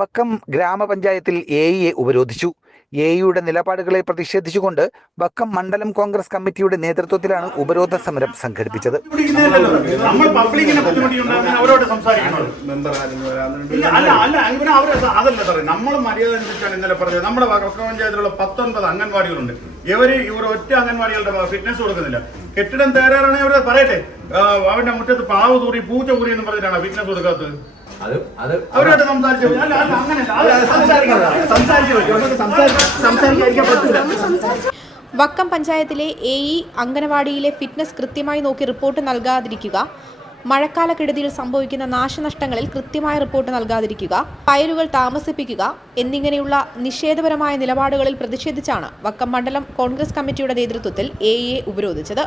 വക്കം ഗ്രാമപഞ്ചായത്തിൽ എ ഇയെ ഉപരോധിച്ചു. എ ഇയുടെ നിലപാടുകളെ പ്രതിഷേധിച്ചുകൊണ്ട് വക്കം മണ്ഡലം കോൺഗ്രസ് കമ്മിറ്റിയുടെ നേതൃത്വത്തിലാണ് ഉപരോധ സമരം സംഘടിപ്പിച്ചത്. നമ്മൾ ഇന്നലെ നമ്മുടെ പഞ്ചായത്തിലുള്ള കൊടുക്കുന്നില്ല. കെട്ടിടം തകരാറാണെങ്കിൽ അവർ പറയട്ടെ അവന്റെ മുറ്റത്ത് പാവ് തൂറി പൂച്ച കൂറി എന്ന് പറഞ്ഞിട്ടാണ് ഫിറ്റ്നസ് കൊടുക്കാത്തത്? അത് സംസാരിച്ചു സംസാരിക്കാൻ പറ്റില്ല വക്കം പഞ്ചായത്തിലെ എ ഇ അംഗനവാടിയിലെ ഫിറ്റ്നസ് കൃത്യമായി നോക്കി റിപ്പോർട്ട് നൽകാതിരിക്കുക. മഴക്കാലക്കെടുതിയിൽ സംഭവിക്കുന്ന നാശനഷ്ടങ്ങളിൽ കൃത്യമായ റിപ്പോർട്ട് നൽകാതിരിക്കുക ഫയലുകൾ താമസിപ്പിക്കുക എന്നിങ്ങനെയുള്ള നിഷേധപരമായ നിലപാടുകളിൽ പ്രതിഷേധിച്ചാണ് വക്കം മണ്ഡലം കോൺഗ്രസ് കമ്മിറ്റിയുടെ നേതൃത്വത്തിൽ എ എ ഉപരോധിച്ചത്.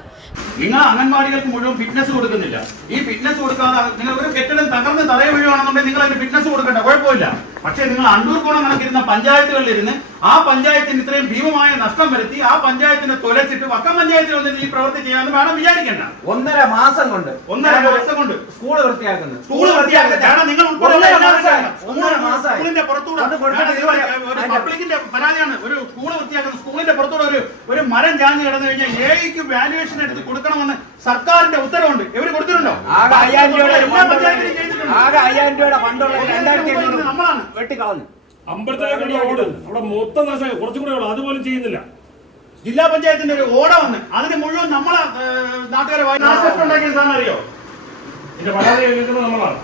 നിങ്ങൾ അംഗൻവാടികൾക്ക് മുഴുവൻ ഫിറ്റ്നസ് കൊടുക്കുന്നില്ല. ഈ ഫിറ്റ്നസ് കൊടുക്കാതെ നിങ്ങൾ ഒരു കെട്ടിടം തകർന്ന് തറയെ വീഴുകയാണെന്നുണ്ടെങ്കിൽ നിങ്ങൾ അതിന് ഫിറ്റ്നസ് കൊടുക്കണ്ട. കുഴപ്പമില്ല. പക്ഷേ നിങ്ങൾ അണ്ടൂർ കോണം കണക്കിരുന്ന പഞ്ചായത്തുകളിൽ ഇരുന്ന് ആ പഞ്ചായത്തിന് ഇത്രയും ഭീമമായ നഷ്ടം വരുത്തി ആ പഞ്ചായത്തിനെ തൊലച്ചിട്ട് വക്കം പഞ്ചായത്തിൽ വന്നിട്ട് ഈ പ്രവൃത്തി ചെയ്യാമെന്ന് വേണം വിചാരിക്കണ്ട. ഒന്നര മാസം കൊണ്ട്. ഒന്നര മാസം കൊണ്ട്. സ്കൂൾ വൃത്തിയാക്കുന്നത് സ്കൂൾ വൃത്തിയാക്കുന്നത് നിങ്ങൾ സ്കൂളിന്റെ പുറത്തൂടെ. പബ്ലിക്കിന്റെ പരാതിയാണ്. ഒരു സ്കൂൾ വൃത്തിയാക്കുന്നത് സ്കൂളിന്റെ പുറത്തൂടെ ഒരു ഒരു മരം ചാഞ്ഞ് കിടന്നു കഴിഞ്ഞാൽ എയ്ക്ക് വാല്യുവേഷൻ എടുത്ത് കൊടുക്കണമെന്ന് സർക്കാരിന്റെ ഉത്തരവുണ്ട്. ഇവർ കൊടുത്തിട്ടുണ്ടോ? എല്ലാ പഞ്ചായത്തിലും ചെയ്തിട്ടുണ്ട് ആകെ അയ്യായിരം രൂപയുടെ ഫണ്ടുള്ള രണ്ടായിരത്തി എണ്ണൂറ് നമ്മളാണ്. വെട്ടിക്കളഞ്ഞു. അമ്പലത്തിലേക്കുള്ള ഓട്. അവിടെ മൊത്തം നാശമായി കുറച്ചും കൂടെ ഉള്ളു. അതുപോലും ചെയ്യുന്നില്ല. ജില്ലാ പഞ്ചായത്തിന്റെ ഒരു ഓട വന്ന് അതിന് മുഴുവൻ നമ്മളെ നാട്ടുകാരെ സാധനം അറിയോ ഇതിന്റെ പരാതി കേൾക്കുന്നത് നമ്മളാണ്.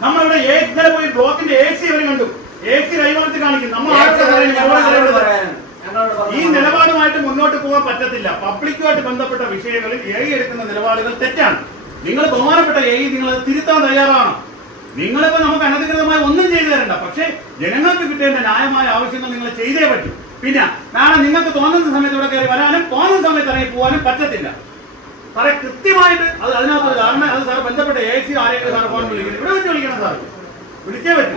നമ്മളിവിടെ ഏ- ഇന്നലെ പോയി ബ്ലോക്കിന്റെ എ സി വരെ കണ്ടു. എ സി കാണിക്കും. നമ്മൾ. ഈ നിലപാടുമായിട്ട് മുന്നോട്ട് പോകാൻ പറ്റത്തില്ല. പബ്ലിക്കുമായിട്ട് ബന്ധപ്പെട്ട വിഷയങ്ങളിൽ എ എടുക്കുന്ന നിലപാടുകൾ തെറ്റാണ്. നിങ്ങൾ ബഹുമാനപ്പെട്ട എ നിങ്ങൾ തിരുത്താൻ തയ്യാറാണ്. നിങ്ങളിപ്പോ നമുക്ക് അനധികൃതമായി ഒന്നും ചെയ്തു തരണ്ട. പക്ഷേ ജനങ്ങൾക്ക് കിട്ടേണ്ട ന്യായമായ ആവശ്യങ്ങൾ നിങ്ങൾ ചെയ്തേ പറ്റൂ. പിന്നെ നാളെ നിങ്ങൾക്ക് തോന്നുന്ന സമയത്ത് ഇവിടെ കയറി വരാനും തോന്നുന്ന സമയത്ത് ഇറങ്ങി പോകാനും പറ്റത്തില്ല. സാറേ കൃത്യമായിട്ട് അത് അതിനകത്ത് കാരണം അത് സാർ ബന്ധപ്പെട്ട എ സി ആരെങ്കിലും സാർ ഫോൺ വിളിക്കുന്നത് ഇവിടെ വെച്ച് വിളിക്കണം സാർ വിളിച്ചേ പറ്റൂ.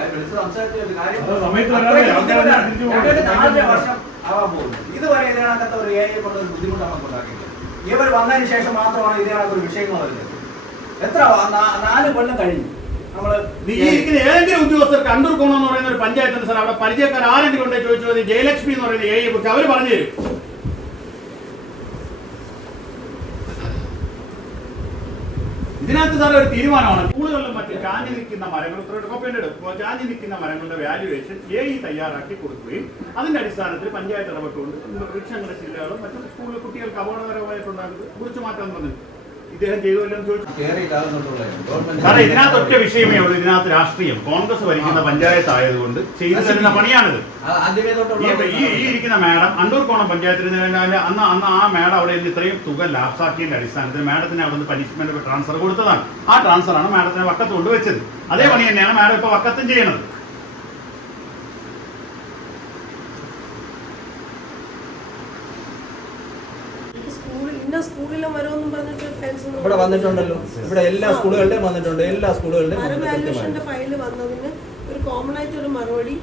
ഇതുവരെ ഇതിനകത്ത് ഒരു കൊണ്ട് ഒരു ബുദ്ധിമുട്ട് നമുക്ക് ഉണ്ടാക്കിയില്ല ഇവർ വന്നതിന് ശേഷം മാത്രമാണ് ഇതിനകത്ത് ഒരു വിഷയങ്ങൾ വരുന്നത്. എത്ര നാല് കൊല്ലം കഴിഞ്ഞു. നമ്മൾ ഈ ഏതെങ്കിലും ഉദ്യോഗസ്ഥർക്ക് അണ്ടൂർ കോണം എന്ന് പറയുന്ന ഒരു പഞ്ചായത്തിന്റെ സ്ഥലം അവിടെ പരിചയക്കാർ ആരെങ്കിലും ഉണ്ടെങ്കിൽ ചോദിച്ചു ജയലക്ഷ്മി എന്ന് പറയുന്ന എയെ കുറിച്ച് അവർ പറഞ്ഞു തരും. ഇതിനകത്ത് സാറേ ഒരു തീരുമാനമാണ്. സ്കൂളുകളിലും മറ്റ് ചാഞ്ഞു നിൽക്കുന്ന മരങ്ങൾ കോപ്പി എടുക്കുക ചാഞ്ഞു നിൽക്കുന്ന മരങ്ങളുടെ വാല്യുവേഷൻ എ ഇ തയ്യാറാക്കി കൊടുക്കുകയും അതിന്റെ അടിസ്ഥാനത്തിൽ പഞ്ചായത്ത് ഇടപെട്ടുകൊണ്ട് വൃക്ഷങ്ങളുടെ ശിലകളും മറ്റും സ്കൂളിൽ കുട്ടികൾക്ക് അപകടകരമായിട്ടുണ്ടാകുന്നത് കുറിച്ച് മാറ്റാൻ വന്നത് ഇദ്ദേഹം ചെയ്തുവല്ലോ എന്ന് ചോദിച്ചു. കാരണം ഇതിനകത്ത് ഒറ്റ വിഷയമേ ഉള്ളൂ. ഇതിനകത്ത് രാഷ്ട്രീയം. കോൺഗ്രസ് ഭരിക്കുന്ന പഞ്ചായത്ത് ആയതുകൊണ്ട് ചെയ്തു തരുന്ന പണിയാണിത്. ഈ ഈ ഇരിക്കുന്ന മാഡം അണ്ടൂർ കോണം പഞ്ചായത്തിൽ അന്ന് അന്ന് ആ മാഡം അവിടെ നിന്ന് ഇത്രയും തുക ലാപ്സാക്കിയതിന്റെ അടിസ്ഥാനത്തിൽ മാഡത്തിന് അവിടെ നിന്ന് പനിഷ്മെന്റ് ട്രാൻസ്ഫർ കൊടുത്തതാണ്. ആ ട്രാൻസ്ഫർ ആണ് മാഡത്തിനെ വക്കത്ത് കൊണ്ടുവച്ചത്. അതേ പണി തന്നെയാണ് മാഡം ഇപ്പൊ വക്കത്തും ചെയ്യണത് എനിക്ക് സ്കൂൾ ഇന്ന സ്കൂളിലും വരുമെന്നും പറഞ്ഞിട്ട് ഇവിടെ വന്നിട്ടുണ്ടല്ലോ. ഇവിടെ എല്ലാ സ്കൂളുകളിലും വന്നിട്ടുണ്ട്. എല്ലാ വന്നിട്ട് കൃത്യമായി. വാല്യൂഷന്റെ വന്നതിന് ഒരു കോമൺ ആയിട്ട് ഒരു മറുപടി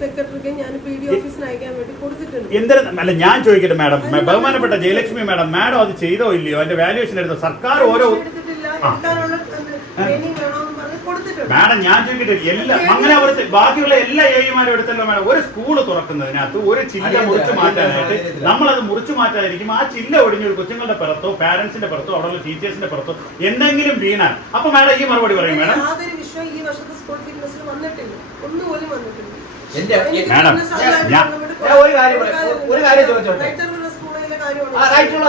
സെക്രട്ടറിക്ക് ഞാൻ പി ഡി ഓഫീസിന് അയക്കാൻ വേണ്ടി കൊടുത്തിട്ടുണ്ട്. എന്തിനും? അല്ല ഞാൻ ചോദിക്കട്ടെ മാഡം ബഹുമാനപ്പെട്ട ജയലക്ഷ്മി മാഡം മാഡം അത് ചെയ്തോ ഇല്ലയോ? അതിന്റെ വാല്യുവേഷൻ എടുത്തോ? സർക്കാർ ഓരോ എടുത്തിട്ടില്ല ആ. എടുക്കാനുള്ള മാഡം ഞാൻ ചോദിക്കട്ടെ എല്ലാ മംഗലാപുരത്ത് ബാക്കിയുള്ള എല്ലാ ഏഴുമാരും എടുത്തല്ലോ മാഡം ഒരു സ്കൂൾ തുറക്കുന്നതിനകത്ത് ഒരു ചില്ല മുറിച്ചു മാറ്റാനായിട്ട് നമ്മൾ അത്. മുറിച്ചു മാറ്റാതിരിക്കും ആ ചില്ല ഒടിഞ്ഞൊരു കൊച്ചുങ്ങളുടെ പുറത്തോ പാരന്റ്സിന്റെ പുറത്തോ അവിടെയുള്ള ടീച്ചേഴ്സിന്റെ പുറത്തോ എന്തെങ്കിലും വീണാൽ. അപ്പൊ മാഡം ഈ മറുപടി പറയും മാഡം. യാതൊരു വിഷയം ഈ വർഷത്തെ സ്കൂൾ ഫിറ്റ്നസിൽ വന്നിട്ടില്ല. ഒന്നുപോലും വന്നിട്ടില്ല. എന്റെ എനിക്ക് മാഡം, ഞാൻ- ഞാൻ ഒരു കാര്യം പറയാം. ഒരു കാര്യം ചോദിച്ചോട്ടെ? റൈറ്ററുള്ള സ്കൂളിലെ കാര്യമാണ് ആ റൈറ്റുള്ള?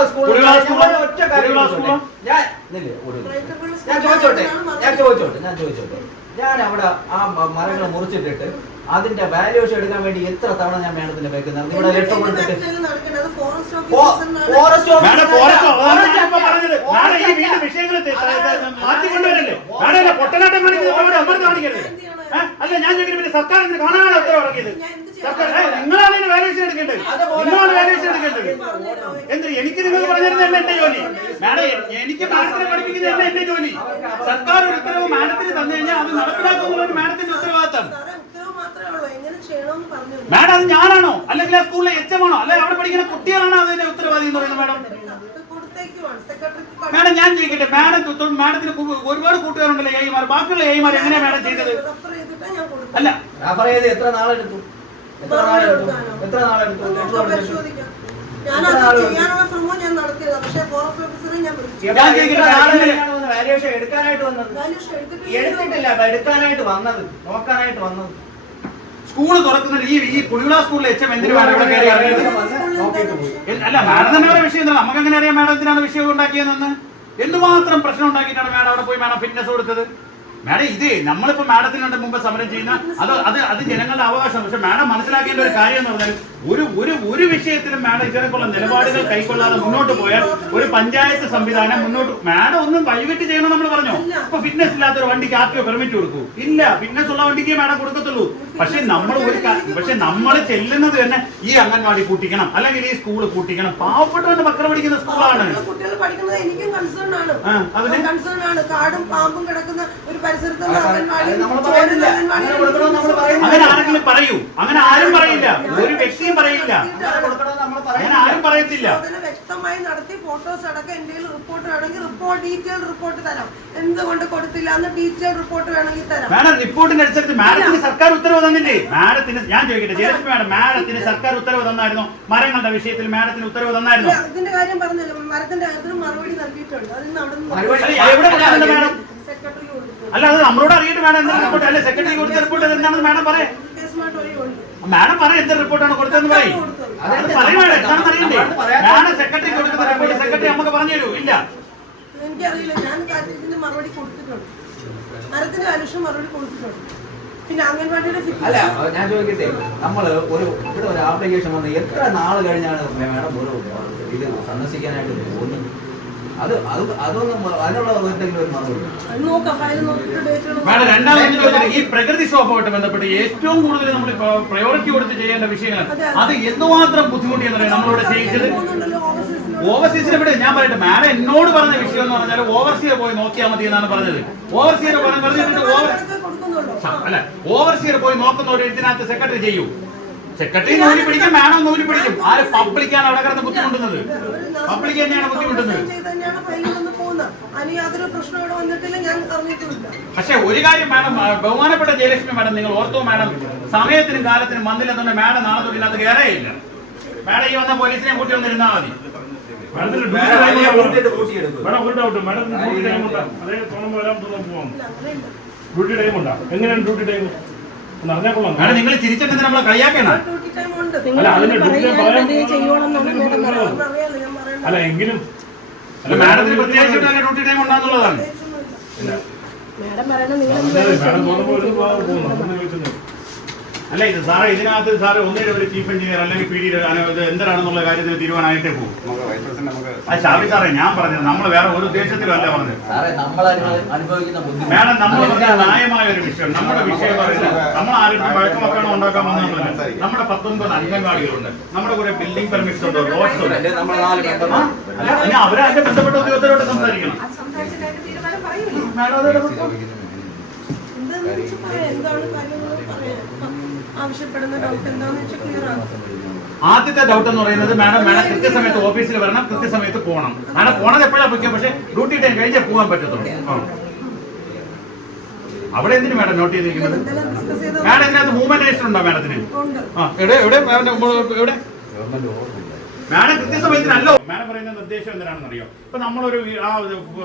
ഞാൻ ഒറ്റ കാര്യം? ഞാൻ ചോദിച്ചോട്ടെ? ഞാൻ ചോദിച്ചോട്ടെ? ഞാൻ ചോദിച്ചോട്ടെ? ഞാൻ അവിടെ ആ മരങ്ങൾ മുറിച്ചിട്ടിട്ട് അതിന്റെ വാല്യൂഷൻ എടുക്കാൻ വേണ്ടി എത്ര തവണ ഞാൻ മേഡത്തിന്റെ വെക്കുന്നത് ഇവിടെ ലെറ്റർ കൊടുത്തിട്ട് അല്ല, ഞാൻ ചോദിക്കുന്നത് പിന്നെ സർക്കാർ ഇതിന് കാണാനാണ് ഉത്തരവ് ഇറക്കിയത്? സർക്കാർ നിങ്ങളാണ് ഇതിന് വാല്യൂഷൻ എടുക്കേണ്ടത്. നിങ്ങളാണ് വാല്യൂഷൻ എടുക്കേണ്ടത്. എനിക്ക് നിങ്ങൾ പറഞ്ഞിരുന്നല്ല എന്റെ ജോലി. മാഡം എനിക്ക് മാഡത്തിനെ പഠിപ്പിക്കുന്നതല്ല എന്റെ ജോലി. സർക്കാർ ഒരു ഉത്തരവ് മാഡത്തിന് തന്നു കഴിഞ്ഞാൽ അത് നടപ്പിലാക്കുന്നുള്ള മാഡത്തിന്റെ ഉത്തരവാദിത്തം. സാറേ, ഉത്തരവ് ഉള്ളൂ. എങ്ങനെ ചെയ്യണം വേണമെന്ന് പറഞ്ഞു മാഡം അത് ഞാനാണോ? അല്ലെങ്കിൽ ആ സ്കൂളിലെ എച്ച് എം ആണോ അല്ലെങ്കിൽ അവിടെ പഠിക്കുന്ന കുട്ടികളാണോ അതിന്റെ ഉത്തരവാദി എന്ന് പറയുന്നത് മാഡം? മാഡം ഞാൻ ചോദിക്കട്ടെ. മാഡം മാഡത്തിന് ഒരുപാട് കൂട്ടുകാരുണ്ടല്ലോ ഏമാർ ബാക്കിയുള്ള ഏമാർ എങ്ങനെയാ മാഡം ചെയ്തത്? അല്ല. എത്ര നാളെടുത്തു? എത്ര നാളെടുത്തു? എത്ര നാളെടുത്തു? അത്? പരിശോധിക്കാം ഞാനത് ചെയ്യാനുള്ള ശ്രമവും ഞാൻ നടത്തിയത്. പക്ഷേ ഫോറസ്റ്റ് ഓഫീസറെ ഞാൻ വിളിച്ചു. ഞാൻ ചോദിക്കട്ടെ, നാൾ വന്നത്? വാല്യുവേഷൻ എടുക്കാനായിട്ട് വന്നത്? വാല്യൂഷൻ എടുത്തിട്ട് എടുത്തിട്ടില്ല അപ്പൊ എടുക്കാനായിട്ട് വന്നത്. നോക്കാനായിട്ട് വന്നത്. സ്കൂൾ തുറക്കുന്നത് ഈ ഈ പുളിവിള സ്കൂളിലെ എച്ച് എം എന്തിനു മാഡം ഇവിടെ കയറി ഇറങ്ങിയത് സ്കൂളിൽ നോക്കിയിട്ട് പോയി. അല്ല മാഡം തന്നെ വേറെ വിഷയം എന്താണ്? നമുക്ക് എങ്ങനെ അറിയാം മാഡം എന്തിനാണ് വിഷയം ഉണ്ടാക്കിയതെന്ന്? എന്തുമാത്രം പ്രശ്നം ഉണ്ടാക്കിയിട്ടാണ് മാഡം അവിടെ പോയി മാഡം ഫിറ്റ്നസ് കൊടുത്തത്? മാഡം ഇത് നമ്മളിപ്പോ മാഡത്തിനുണ്ട് മുമ്പ് സമരം ചെയ്യുന്ന അത് അത് അത് ജനങ്ങളുടെ അവകാശം പക്ഷെ മാഡം മനസ്സിലാക്കേണ്ട ഒരു കാര്യം എന്ന് പറഞ്ഞാൽ ഒരു ഒരു ഒരു വിഷയത്തിലും മാഡം നിലപാടുകൾ കൈക്കൊള്ളാതെ മുന്നോട്ട് പോയാൽ ഒരു പഞ്ചായത്ത് സംവിധാനം മുന്നോട്ട് മാഡം ഒന്നും വൈകിട്ട് ചെയ്യണം നമ്മൾ പറഞ്ഞു. ഇപ്പൊ ഫിറ്റ്നസ് ഇല്ലാത്ത ഒരു വണ്ടിക്ക് ആർട്ടിയോ പെർമിറ്റ് കൊടുക്കൂ. ഇല്ല ഫിറ്റ്നസ് ഉള്ള വണ്ടിക്ക് മാഡം കൊടുക്കത്തുള്ളൂ. പക്ഷെ നമ്മൾ ഒരു പക്ഷെ നമ്മൾ ചെല്ലുന്നത് തന്നെ ഈ അംഗൻവാടി കൂട്ടിക്കണം. അല്ലെങ്കിൽ ഈ സ്കൂൾ കൂട്ടിക്കണം. പാവപ്പെട്ടവന്റെ മക്കളെ പഠിക്കുന്ന സ്കൂളാണ് കുട്ടികൾ പഠിക്കുന്നത് എനിക്കും കൺസേൺ ആണ്. കൺസേൺ ആണ്. കാടും പാമ്പും കിടക്കുന്ന ഒരു പരിസരത്തുള്ള അംഗൻവാടി. അങ്ങനെ ആരെങ്കിലും പറയൂ. അങ്ങനെ ആരും പറയില്ല. ഒരു വ്യക്തിയും പറയില്ല. അങ്ങനെ ആരും പറയത്തില്ല. വ്യക്തമായി നടത്തി ഫോട്ടോസ് അടക്കം എന്തെങ്കിലും റിപ്പോർട്ട് വേണമെങ്കിൽ റിപ്പോർട്ട് ഡീറ്റെയിൽ റിപ്പോർട്ട് തരാം. എന്തുകൊണ്ട് കൊടുത്തില്ല എന്ന് ഡീറ്റെയിൽ റിപ്പോർട്ട് വേണമെങ്കിൽ തരാം. മാഡം റിപ്പോർട്ടിന്റെ അനുസരിച്ച് മാഡത്തിന് സർക്കാർ ഉത്തരവ് തന്നില്ലേ? മാഡത്തിന് ഞാൻ ചോദിക്കട്ടെ ജയലക്ഷ്മി മാഡം മാഡത്തിന് സർക്കാർ ഉത്തരവ് തന്നായിരുന്നു. മരങ്ങളുടെ വിഷയത്തിൽ മാഡത്തിന് ഉത്തരവ് തന്നായിരുന്നു. ഇതിന്റെ കാര്യം പറഞ്ഞല്ലോ. മരത്തിന്റെ കാര്യത്തിൽ മറുപടി നൽകിയിട്ടുണ്ട്. അതിന് അവിടെ മാഡം? അല്ല അത് നമ്മളോട് അറിയിട്ട് മാഡം എന്താണ് റിപ്പോർട്ട്. അല്ലെ സെക്രട്ടറി കൊടുത്ത റിപ്പോർട്ട് എന്താണെന്ന് മാഡം പറയാം. മാഡം പറയാം എന്ത് റിപ്പോർട്ടാണ് കൊടുത്തതെന്ന് പറയും. അതായത് പറയും മാഡം എന്താണെന്ന് അറിയണ്ടേ? മാഡം സെക്രട്ടറി കൊടുക്കുന്ന റിപ്പോർട്ട് സെക്രട്ടറി നമുക്ക് പറഞ്ഞു തരൂ ഇല്ല. എനിക്കറിയില്ല. ഞാൻ കാര്യത്തിന് മറുപടി കൊടുത്തിട്ടുണ്ട്. മരത്തിന് അനുഷം മറുപടി കൊടുത്തിട്ടുണ്ട്. പിന്നെ അംഗൻവാടിയുടെ അല്ല ഞാൻ ചോദിക്കട്ടെ? നമ്മൾ ഒരു ഇവിടെ ഒരു ആപ്ലിക്കേഷൻ വന്ന് എത്ര നാൾ കഴിഞ്ഞാണ് മാഡം ഒരു ഇത് സന്ദർശിക്കാനായിട്ട് പോകുന്നത്? അത് അത് അതൊന്നും അതിനുള്ള എന്തെങ്കിലും ഒരു മറുപടി രണ്ടാമത്തെ ഈ പ്രകൃതി ക്ഷോഭമായിട്ട് ബന്ധപ്പെട്ട് ഏറ്റവും കൂടുതൽ നമ്മൾ പ്രയോറിറ്റി കൊടുത്ത് ചെയ്യേണ്ട വിഷയങ്ങളാണ്. അത് എന്തുമാത്രം ബുദ്ധിമുട്ടിയെന്നറിയാം നമ്മളിവിടെ ചെയ്യിച്ചത് ഓവർസീസിൽ ഓവർസീസിനെ ഇവിടെ ഞാൻ പറയട്ടെ മാഡം എന്നോട് പറഞ്ഞ വിഷയം എന്ന് പറഞ്ഞാൽ ഓവർസിയർ പോയി നോക്കിയാൽ മതി എന്നാണ് പറഞ്ഞത്. ഓവർസിയർ പറഞ്ഞിട്ട് ഓവർ അല്ല ഓവർസിയർ പോയി നോക്കുന്നവർ ഇതിനകത്ത് സെക്രട്ടറി ചെയ്യൂ. സെക്രട്ടറി നൂലി പിടിക്കും മാഡം നൂലി പിടിക്കും. ആര് പബ്ലിക്കാണ് അവിടെ കിടന്ന് ബുദ്ധിമുട്ടുന്നത്? പബ്ലിക് തന്നെയാണ് ബുദ്ധിമുട്ടുന്നത്. പക്ഷെ ഒരു കാര്യം മാഡം ബഹുമാനപ്പെട്ട ജയലക്ഷ്മി മാഡം നിങ്ങൾ ഓർത്തോ മാഡം സമയത്തിനും കാലത്തിനും തന്നെ മാഡം നാളെ അത് കയറേയില്ല. മാഡം ഈ വന്ന പോലീസിനെ കൂട്ടി വന്നിരുന്നാൽ മതി. ടൈം ഡ്യൂട്ടി ടൈം ഉണ്ടാ എങ്ങനെയാണ് ഡ്യൂട്ടി ടൈം ഒന്ന് അറിഞ്ഞാൽ കൊള്ളാം. മാഡം നിങ്ങൾ തിരിച്ചിട്ട് നമ്മളെ കളിയാക്കണം. ഡ്യൂട്ടി ടൈം ഉണ്ട്. അല്ല ഡ്യൂട്ടി പറയാൻ അല്ല എങ്കിലും അല്ല മാഡത്തിന് പ്രത്യേകിച്ച് ഡ്യൂട്ടി ടൈം ഉണ്ടാകുന്നുള്ളതാണ് മാഡം പറയണം നിങ്ങൾ അതെ, മാഡം തോന്നുമ്പോൾ ഒരു പോകുന്നു അങ്ങനെ ചോദിച്ചത് അല്ല ഇത് സാറേ ഇതിനകത്ത് സാർ ഒന്നിനും ഒരു ചീഫ് എഞ്ചിനീയർ അല്ലെങ്കിൽ പി ഡി ഇത് കാര്യത്തിൽ കാര്യത്തിന് തീരുമാനമായിട്ടേ പോകും. ആ ഷാബി സാറേ ഞാൻ പറഞ്ഞത് നമ്മൾ വേറെ ഒരു ഉദ്ദേശത്തിലും അല്ല പറഞ്ഞത്. സാറേ നമ്മൾ അനുഭവിക്കുന്ന ബുദ്ധിമുട്ട്. മാഡം നമ്മൾ ന്യായമായ ഒരു വിഷയം. നമ്മുടെ വിഷയം പറയുന്നത് നമ്മൾ ആരും വെക്കണം ഉണ്ടാക്കാൻ വന്നതല്ല നമ്മുടെ പത്തൊൻപത് അംഗൻവാടികളുണ്ട്. നമ്മുടെ കുറെ ബിൽഡിംഗ് പെർമിറ്റ്സ് ഉണ്ട്? റോഡ്സ് ഉണ്ട്? അല്ലേ നമ്മൾ നാല് ആ, മെമ്പർമാർ ഇനി അവരെ അതിന്റെ ബന്ധപ്പെട്ട ഉദ്യോഗസ്ഥരോട് സംസാരിക്കണം. മാഡം അതോടെ എന്താണ് ആവശ്യപ്പെടുന്ന ഡൗട്ട് എന്താണെന്ന് വെച്ചാൽ ക്ലിയർ ആക്കും ആദ്യത്തെ ഡൗട്ട് എന്ന് പറയുന്നത് മാഡം മാഡം കൃത്യസമയത്ത് ഓഫീസിൽ വരണം കൃത്യസമയത്ത് പോകണം. മാഡം പോണത് എപ്പോഴാണ് പോയിക്കുക പക്ഷേ ഡ്യൂട്ടി ടൈം കഴിഞ്ഞാൽ പോകാൻ പറ്റത്തുള്ളൂ. അവിടെ എന്തിനു മാഡം നോട്ട് ചെയ്തിരിക്കുന്നത്? മാഡം ഇതിനകത്ത് മൂവ്മെന്റ് ഉണ്ടോ മാഡത്തിന് എവിടെ എവിടെ? മാഡം എവിടെ? മാഡം കൃത്യസമയത്തിനല്ലോ മാഡം പറയുന്ന നിർദ്ദേശം എന്തിനാണെന്ന് അറിയോ ഇപ്പൊ നമ്മളൊരു ആ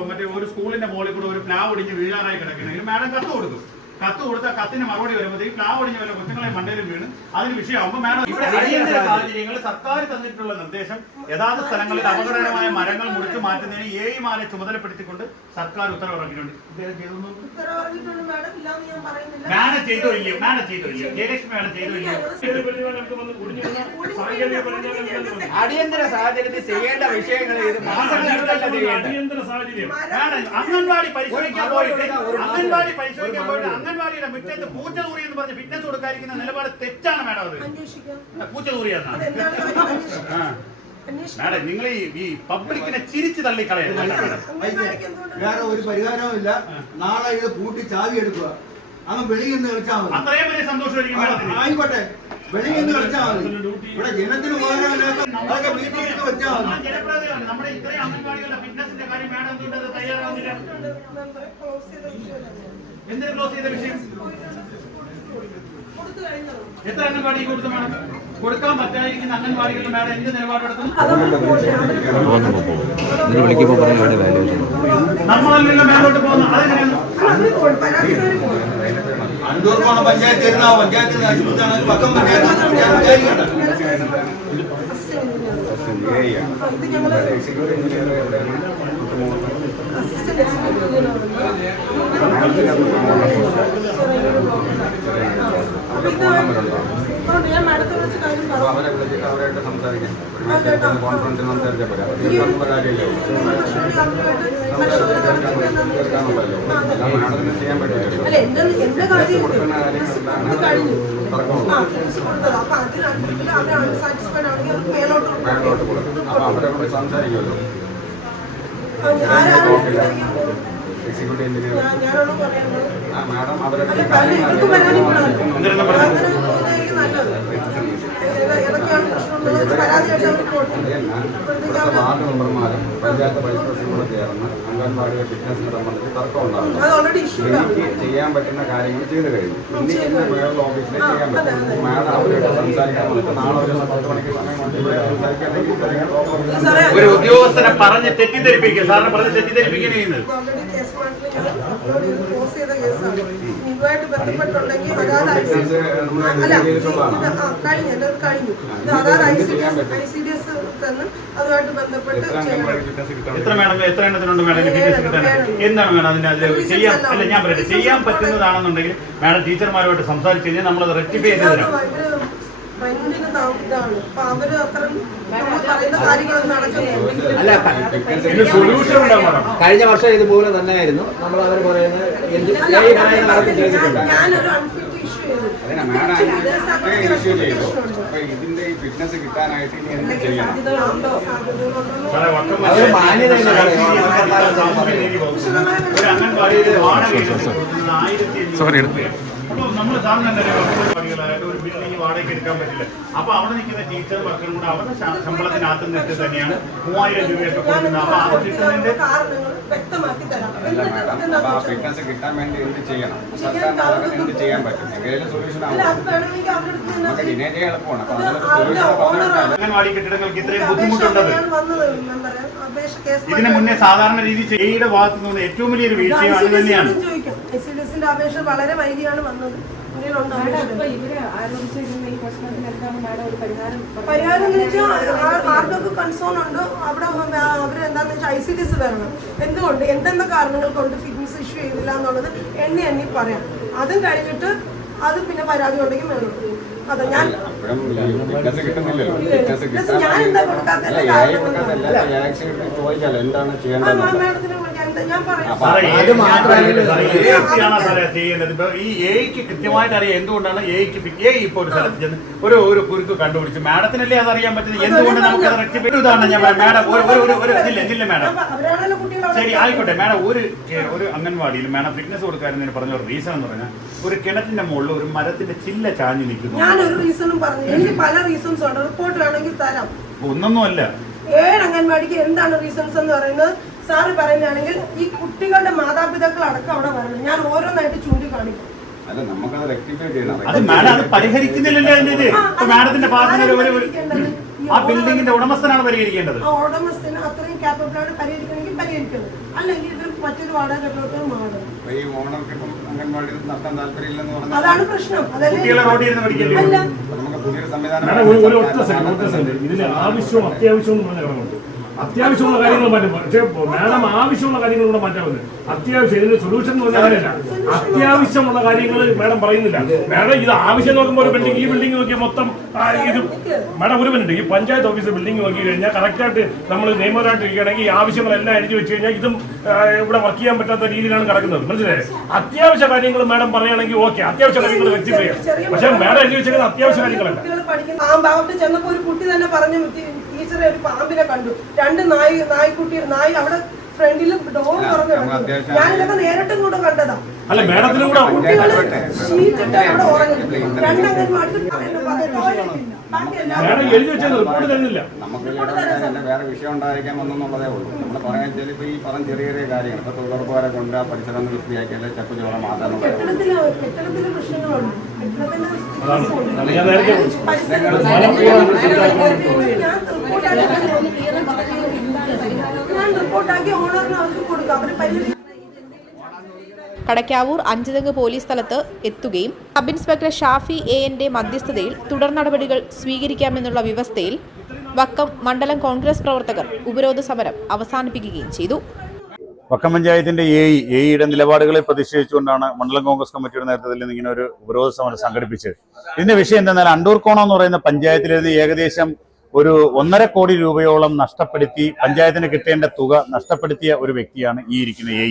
മറ്റേ ഒരു സ്കൂളിന്റെ മോളിൽ കൂടെ ഒരു പ്ലാവ് ഒടിഞ്ഞ് വീഴാനായി കിടക്കണമെങ്കിൽ മാഡം കത്ത് കൊടുക്കും കത്ത് കൊടുത്ത കത്തിന് മറുപടി വരുമ്പോഴത്തേക്ക് പ്ലാവ് ഒടിഞ്ഞ വല്ല കുറ്റങ്ങളെ മണ്ടയിലും വീണ്. അതിന് വിഷയമാകുമ്പോൾ മാഡം ഇവിടെ അടിയന്തര സാഹചര്യങ്ങളിൽ സർക്കാർ തന്നിട്ടുള്ള നിർദ്ദേശം യഥാർത്ഥ സ്ഥലങ്ങളിൽ അപകടകരമായ മരങ്ങൾ മുറിച്ചു മാറ്റുന്നതിന് ഏഴ് മാലെ ചുമതലപ്പെടുത്തിക്കൊണ്ട് സർക്കാർ ഉത്തരവിറങ്ങിയിട്ടുണ്ട്. മാഡം. ചെയ്തോ ഇല്ലയോ ചെയ്തോ ഇല്ലയോ ജയലക്ഷ്മി ചെയ്തോ ഇല്ലയോ അടിയന്തര സാഹചര്യത്തിൽ ചെയ്യേണ്ട വിഷയങ്ങൾ ഇത് മാസങ്ങൾക്കല്ല ചെയ്യേണ്ടത്. അടിയന്തര സാഹചര്യം. അംഗൻവാടി പരിശോധിക്കാൻ പോയിട്ട് അംഗൻവാടി പരിശോധിക്കാൻ പോയിട്ട് അംഗൻവാടിയുടെ മുറ്റത്ത് പൂച്ച തൂറി എന്ന് പറഞ്ഞ് ഫിറ്റ്നസ് കൊടുക്കാതിരിക്കുന്ന നിലപാട് തെറ്റാണ് മാഡം അത്. പൂച്ച തൂറിയെന്നാണ്. മാഡം നിങ്ങൾ ഈ പബ്ലിക്കിനെ ചിരിച്ചു എന്തുകൊണ്ട് വേറെ ഒരു പരിഹാരവും ഇല്ല. നാളെ ഇത് പൂട്ടി ചാവി എടുക്കുക. അങ്ങ് വെളിയിൽ നിന്ന് കളിച്ചാൽ മതി. അത്രയും വലിയ സന്തോഷമായിരിക്കും ആയിക്കോട്ടെ. വെളിയിൽ നിന്ന് കളിച്ചാൽ മതി. ഇവിടെ ജനത്തിന് ഉപകാരമില്ലാത്ത അതൊക്കെ വീട്ടിൽ ഇരുന്ന് വെച്ചാൽ മതി. നമ്മുടെ ഇത്രയും അംഗൻവാടികളുടെ ഫിറ്റ്നസിന്റെ കാര്യം മാഡം എന്തുകൊണ്ട് തയ്യാറാവുന്നില്ല? ക്ലോസ് ചെയ്ത എന്തിനു ക്ലോസ് ചെയ്ത വിഷയം? എത്ര അംഗൻവാടി കൊടുത്തു മാഡം? കൊടുക്കാൻ പറ്റാതിരിക്കുന്ന അംഗൻവാടികളിൽ മാഡം എന്ത് നിലപാടെടുക്കും? നമ്മളല്ലല്ലോ മേലോട്ട് അതെങ്ങനെയാണ്? അനന്തപുരമാണ് പഞ്ചായത്ത് ഇരുന്ന ആ പഞ്ചായത്തിൽ നശിപ്പിച്ചാണ് പക്കം പഞ്ചായത്ത് ഞാൻ വിചാരിക്കണ്ട. ഇത് അവരായിട്ട് സംസാരിക്കാം ഒരു. മെസ്സേജ് കോൺഫറൻസിൽ സംസാരിച്ചാൽ പോരാ കാര്യമില്ല തീർക്കാനുള്ളല്ലോ അല്ല മാഡത്തിന് ചെയ്യാൻ പറ്റില്ലല്ലോ കൊടുക്കുന്ന കാര്യങ്ങളെല്ലാം അത് മേലോട്ട് കൊടുക്കും അപ്പൊ അവരെ കൂടെ സംസാരിക്കുമല്ലോ സംസാരിക്കാൻ? Executive engineer. ആ മാഡം അവരെ വാർഡ് മെമ്പർമാരും പഞ്ചായത്ത് വൈസ് പ്രസിഡന്റും കൂടെ ചേർന്ന് അംഗൻവാടിയുടെ ഫിറ്റ്നസിനെ സംബന്ധിച്ച് തർക്കം ഉണ്ടാകുന്നു അത് ഓൾറെഡി ഇഷ്യൂ എനിക്ക് ചെയ്യാൻ പറ്റുന്ന കാര്യങ്ങൾ ചെയ്തു കഴിഞ്ഞു ഇനി എന്നെ വേറെ ഓഫീസിലെ ചെയ്യാൻ അതെ, പറ്റും അതെ. മാഡം അവരോട് സംസാരിക്കാൻ വന്നിട്ട് നാളെ ഒരു പത്ത് മണിക്ക് ഇവിടെ ഒരു ഉദ്യോഗസ്ഥനെ പറഞ്ഞ് തെറ്റിദ്ധരിപ്പിക്കുക സാറിനെ പറഞ്ഞ് തെറ്റിദ്ധരിപ്പിക്കുകയാണ് ചെയ്യുന്നത് ഓൾറെഡി കേസ് മാറ്റിൽ ഞാൻ അപ്ലോഡ് ചെയ്ത് ക്ലോസ് ചെയ്ത കേസാണ് ഇതുമായിട്ട് ബന്ധപ്പെട്ടുണ്ടെങ്കിൽ അതാത് ഐ സി അല്ല ഇത് ആ കഴിഞ്ഞു അല്ല അത് കഴിഞ്ഞു ഇത് അതാത് I C D S I C D S തന്നെ അതുമായിട്ട് ബന്ധപ്പെട്ട് എത്ര മേഡം എത്ര എണ്ണത്തിനുണ്ട് മേഡം എന്താണ് മേഡം അതിന് അതിൽ ചെയ്യാൻ അല്ല ഞാൻ പറയട്ടെ ചെയ്യാൻ പറ്റുന്നതാണെന്നുണ്ടെങ്കിൽ മാഡം ടീച്ചർമാരുമായിട്ട് സംസാരിച്ചു കഴിഞ്ഞാൽ നമ്മളത് റെക്ടിഫൈ ചെയ്ത് തരാം റെന്റിന് ഇതാണ് അപ്പൊ അവർ അത്രയും നമ്മൾ പറയുന്ന കാര്യങ്ങളൊന്നും നടക്കുന്നില്ല അല്ല ഇതിന് സൊല്യൂഷൻ ഉണ്ടാവും കഴിഞ്ഞ വർഷം ഇതുപോലെ തന്നെയായിരുന്നു നമ്മൾ അവർ പറയുന്നത് എന്ത് ഞാനൊരു അൺഫിറ്റ് ഇഷ്യൂ ഇതിന്റെ ഈ ഫിറ്റ്നസ് കിട്ടാനായിട്ട് ഇനി എന്ത് ചെയ്യണം സാറേ, നമ്മൾ സാറിന് തന്നെ ഒരു അംഗൻവാടികളായിട്ട് ഒരു ബിൽഡിംഗ് വാടകയ്ക്ക് എടുക്കാൻ പറ്റില്ല. അപ്പൊ അവിടെ നിൽക്കുന്ന ടീച്ചർ കൂടെ അവരുടെ ശ- ശമ്പളത്തിനകത്ത് നിന്നിട്ട് തന്നെയാണ് മൂവായിരം രൂപയൊക്കെ കൊടുക്കുന്നത്. അപ്പൊ അത് കിട്ടുന്നതിന്റെ കിട്ടാൻ വേണ്ടി എന്ത് ചെയ്യണം? സർക്കാരിന് അതൊക്കെ എന്ത് ചെയ്യാൻ പറ്റും? എങ്കിലും സൊല്യൂഷൻ നമുക്ക് ചെയ്യാൻ എളുപ്പമാണ്. അപ്പൊ അതിനൊരു അംഗൻവാടി കെട്ടിടങ്ങൾക്ക് ഇത്രയും ബുദ്ധിമുട്ടുണ്ടത് ഇതിന് മുന്നേ സാധാരണ രീതി ചെയ്യുടെ ഭാഗത്തു നിന്ന് ഏറ്റവും വലിയൊരു വീഴ്ചയും അത് തന്നെയാണ്. സി എസിന്റെ അപേക്ഷ വളരെ വൈകിയാണ് വന്നത്? പരിഹാരം എന്ന് വെച്ചാൽ ആർക്കൊക്കെ കൺസേൺ ഉണ്ടോ അവിടെ അവർ എന്താണെന്ന് വെച്ചാൽ ഐ സി ഡി എസ് വരണം. എന്തുകൊണ്ട്? എന്തെന്ന കാരണങ്ങൾ കൊണ്ട് ഫിറ്റ്നസ് ഇഷ്യൂ ചെയ്തില്ല എന്നുള്ളത് എണ്ണി എണ്ണി പറയാം. അതും കഴിഞ്ഞിട്ട് അത് പിന്നെ പരാതി ഉണ്ടെങ്കിൽ വേണം അതെ ഞാൻ ഞാൻ എന്താ കൊടുക്കാത്ത മാഡത്തിനെ ഞാൻ ഞാൻ ഈ എയ്ക്ക് കൃത്യമായിട്ട് അറിയാം എന്തുകൊണ്ടാണ് എയ്ക്ക് എ ഇപ്പൊ ഒരു സ്ഥലത്ത് ചെന്ന് ഒരു ഒരു കുരുക്ക് കണ്ടുപിടിച്ച് മാഡത്തിനല്ലേ അത് അറിയാൻ പറ്റുന്നത്? എന്തുകൊണ്ട് നമുക്ക് അത് റെക്ടിഫൈ ഇതാണ് ഞാൻ മാഡം ഒരു ഒരു ഒരു ഒരു ഇതില്ല ഇതില്ല മാഡം. ശരി ആയിക്കോട്ടെ. മാഡം ഒരു ഒരു അംഗൻവാടിയിൽ മാഡം ഫിറ്റ്നസ് കൊടുക്കാറുന്നതിന് പറഞ്ഞ ഒരു റീസൺ എന്ന് പറഞ്ഞാൽ ഒരു കിണറ്റിന്റെ മുകളിൽ ഒരു മരത്തിന്റെ ചില്ല ചാഞ്ഞു നിൽക്കുന്നു. ഞാനൊരു റീസണും പറഞ്ഞു. എനിക്ക് പല റീസൺസ് ഉണ്ട്. റിപ്പോർട്ട് വേണമെങ്കിൽ തരാം. ഒന്നൊന്നും അല്ല ഏഴ് അംഗൻവാടിക്ക് എന്താണ് റീസൺസ് എന്ന് പറയുന്നത്? സാറ് പറയുകയാണെങ്കിൽ ഈ കുട്ടികളുടെ മാതാപിതാക്കൾ അടക്കം അവിടെ വരണം ഞാൻ ഓരോന്നായിട്ട് ചൂണ്ടിക്കാണിക്കും. അല്ല നമുക്കത് റെക്ടിഫൈ ചെയ്യണം. അത് മാഡം അത് പരിഹരിക്കുന്നില്ലല്ലോ അതിന്റെ ഇത് ഇപ്പൊ മാഡത്തിന്റെ ഭാഗത്തിന് ഒരു- ഒരു ഒരു ആ ബിൽഡിങ്ങിന്റെ ഉടമസ്ഥനാണ് പരിഹരിക്കേണ്ടത്. ആ ഉടമസ്ഥന് അത്രയും capable ആണ് പരിഹരിക്കണമെങ്കിൽ പരിഹരിക്കണം. അല്ലെങ്കിൽ ഇവർ മറ്റൊരു വാടക കെട്ടിടത്തിൽ മാറണം അപ്പൊ ഈ ഓണർക്ക് ഇപ്പം അംഗൻവാടിയിൽ നടത്താൻ താല്പര്യമില്ലെന്ന് പറഞ്ഞാൽ അതാണ് പ്രശ്നം. അതല്ലേ കുട്ടികളെ റോഡിൽ ഇരുന്ന് പഠിക്കേണ്ടി അല്ല. വരും അപ്പൊ നമുക്ക് പുതിയൊരു സംവിധാനം മാഡം ഒരു ഒറ്റ സെന്റ് ഒറ്റ സെന്റ് ഇതിന്റെ ആവശ്യവും അത്യാവശ്യവും എന്ന് പറഞ്ഞ ഘടകമുണ്ട് അത്യാവശ്യമുള്ള കാര്യങ്ങൾ മാറ്റും. പക്ഷേ മാഡം ആവശ്യമുള്ള കാര്യങ്ങൾ കൂടെ മാറ്റാൻ പറ്റും. അത്യാവശ്യം ഇതിന് സൊല്യൂഷൻ എന്ന് പറഞ്ഞാൽ അങ്ങനെയല്ല. അത്യാവശ്യമുള്ള കാര്യങ്ങൾ മാഡം പറയുന്നില്ല. മാഡം ഇത് ആവശ്യം നോക്കുമ്പോൾ ഒരു ബിൽഡിംഗ് ഈ ബിൽഡിംഗ് നോക്കിയാൽ മൊത്തം ഇത് മാഡം ഒരു മിനിറ്റ് ഈ പഞ്ചായത്ത് ഓഫീസ് ബിൽഡിംഗ് നോക്കി കഴിഞ്ഞാൽ കറക്റ്റായിട്ട് നമ്മൾ നിയമപരമായിട്ട് ഇരിക്കുകയാണെങ്കിൽ ഈ ആവശ്യങ്ങളെല്ലാം എഴുതി വെച്ച് കഴിഞ്ഞാൽ ഇതും ഇവിടെ വർക്ക് ചെയ്യാൻ പറ്റാത്ത രീതിയിലാണ് കിടക്കുന്നത് മനസ്സിലായേ? അത്യാവശ്യ കാര്യങ്ങൾ മാഡം പറയുകയാണെങ്കിൽ ഓക്കെ അത്യാവശ്യ കാര്യങ്ങൾ വ്യക്തി പക്ഷേ മാഡം എഴുതി വെച്ചേക്കുന്നത് അത്യാവശ്യ കാര്യങ്ങളല്ല. ചെന്നപ്പോ ഒരു കുട്ടി തന്നെ പറഞ്ഞു ടീച്ചറെ ഒരു പാമ്പിനെ കണ്ടു. രണ്ട് നായ് നായ്ക്കുട്ടി നായി അവിടെ ഫ്രണ്ടിൽ ഡോർ തുറന്നു ഞാൻ ഇതൊക്കെ നേരിട്ടും കൂടെ കണ്ടതാ. അല്ല മേഡത്തിനും കൂടെ കുട്ടികൾ ഷീറ്റിട്ട് അവിടെ ഉറങ്ങുന്നു രണ്ട് അംഗന്മാർക്ക് ബാക്കി എല്ലാവരും മേഡം എഴുതി വെച്ചത് റിപ്പോർട്ട് തരുന്നില്ല. നമുക്ക് ഇവിടെ വേറെ വിഷയം ഉണ്ടായിരിക്കാം ഉള്ളൂ. നമ്മൾ പറയാൻ വെച്ചാൽ ഈ പറഞ്ഞ ചെറിയ ചെറിയ കാര്യങ്ങൾ ഇപ്പൊ തൊഴിലുറപ്പുകാരെ കൊണ്ട് ആ പരിസരം ഒന്ന് വൃത്തിയാക്കി അല്ലെങ്കിൽ ചപ്പ് ചോറ കെട്ടിടത്തിൽ പ്രശ്നങ്ങളുണ്ട്. കടക്കാവൂർ അഞ്ചുതെങ്ങ് പോലീസ് സ്ഥലത്ത് എത്തുകയും സബ് ഇൻസ്പെക്ടർ ഷാഫി എ എന്റെ മധ്യസ്ഥതയിൽ തുടർ നടപടികൾ സ്വീകരിക്കാമെന്നുള്ള വ്യവസ്ഥയിൽ വക്കം മണ്ഡലം കോൺഗ്രസ് പ്രവർത്തകർ ഉപരോധ സമരം അവസാനിപ്പിക്കുകയും ചെയ്തു. വക്കം പഞ്ചായത്തിന്റെ എ എയുടെ നിലപാടുകളെ പ്രതിഷേധിച്ചുകൊണ്ടാണ് മണ്ഡലം കോൺഗ്രസ് കമ്മിറ്റിയുടെ നേതൃത്വത്തിൽ നിന്ന് ഇങ്ങനെ ഒരു ഉപരോധ സമരം സംഘടിപ്പിച്ചത്. ഇതിന്റെ വിഷയം എന്തെന്നാൽ അണ്ടൂർക്കോണം എന്ന് പറയുന്ന പഞ്ചായത്തിലേത് ഏകദേശം ഒരു ഒന്നര കോടി രൂപയോളം നഷ്ടപ്പെടുത്തി പഞ്ചായത്തിന് കിട്ടേണ്ട തുക നഷ്ടപ്പെടുത്തിയ ഒരു വ്യക്തിയാണ് ഈ ഇരിക്കുന്ന എ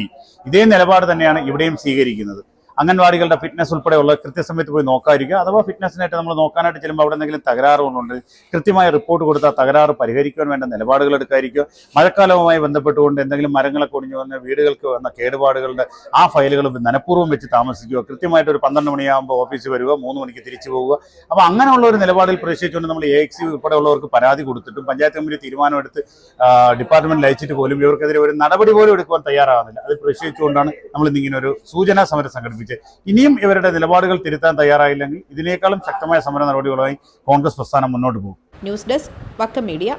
ഇതേ നിലപാട് തന്നെയാണ് ഇവിടെയും സ്വീകരിക്കുന്നത്. അംഗൻവാടികളുടെ ഫിറ്റ്നസ് ഉൾപ്പെടെയുള്ള കൃത്യസമയത്ത് പോയി നോക്കാതിരിക്കുക. അഥവാ ഫിറ്റ്നസിനായിട്ട് നമ്മൾ നോക്കാനായിട്ട് ചെല്ലുമ്പോൾ അവിടെ എന്തെങ്കിലും തകരാറുകളുണ്ട് കൃത്യമായ റിപ്പോർട്ട് കൊടുത്താൽ തകരാറ് പരിഹരിക്കാൻ വേണ്ട നിലപാടുകൾ എടുക്കാതിരിക്കുക. മഴക്കാലവുമായി ബന്ധപ്പെട്ടുകൊണ്ട് എന്തെങ്കിലും മരങ്ങളൊക്കെ ഒടിഞ്ഞു വന്ന് വീടുകൾക്ക് വന്ന കേടുപാടുകളുടെ ആ ഫയലുകൾ മനഃപൂർവം വെച്ച് താമസിക്കുക. കൃത്യമായിട്ട് ഒരു പന്ത്രണ്ട് മണിയാകുമ്പോൾ ഓഫീസിൽ വരിക മൂന്ന് മണിക്ക് തിരിച്ചു പോവുക അപ്പോൾ അങ്ങനെയുള്ള ഒരു നിലപാടിൽ പ്രതിഷേധിച്ചുകൊണ്ട് നമ്മൾ എ എക്സ് ഉൾപ്പെടെയുള്ളവർക്ക് പരാതി കൊടുത്തിട്ടും പഞ്ചായത്ത് കമ്മിറ്റി തീരുമാനമെടുത്ത് ഡിപ്പാർട്ട്മെന്റിൽ അയച്ചിട്ട് പോലും ഇവർക്കെതിരെ ഒരു നടപടി പോലും എടുക്കുവാൻ തയ്യാറാകുന്നില്ല. അത് പ്രതിഷേധിച്ചുകൊണ്ടാണ് നമ്മൾ ഇന്നിങ്ങനെ ഒരു സൂചനാ സമരം സംഘടിപ്പിച്ചത് ഇനിയും ഇവരുടെ നിലപാടുകൾ തിരുത്താൻ തയ്യാറായില്ലെങ്കിൽ ഇതിനേക്കാളും ശക്തമായ സമര നടപടികളുമായി കോൺഗ്രസ് പ്രസ്ഥാനം മുന്നോട്ട് പോകും. News desk Vakkom media.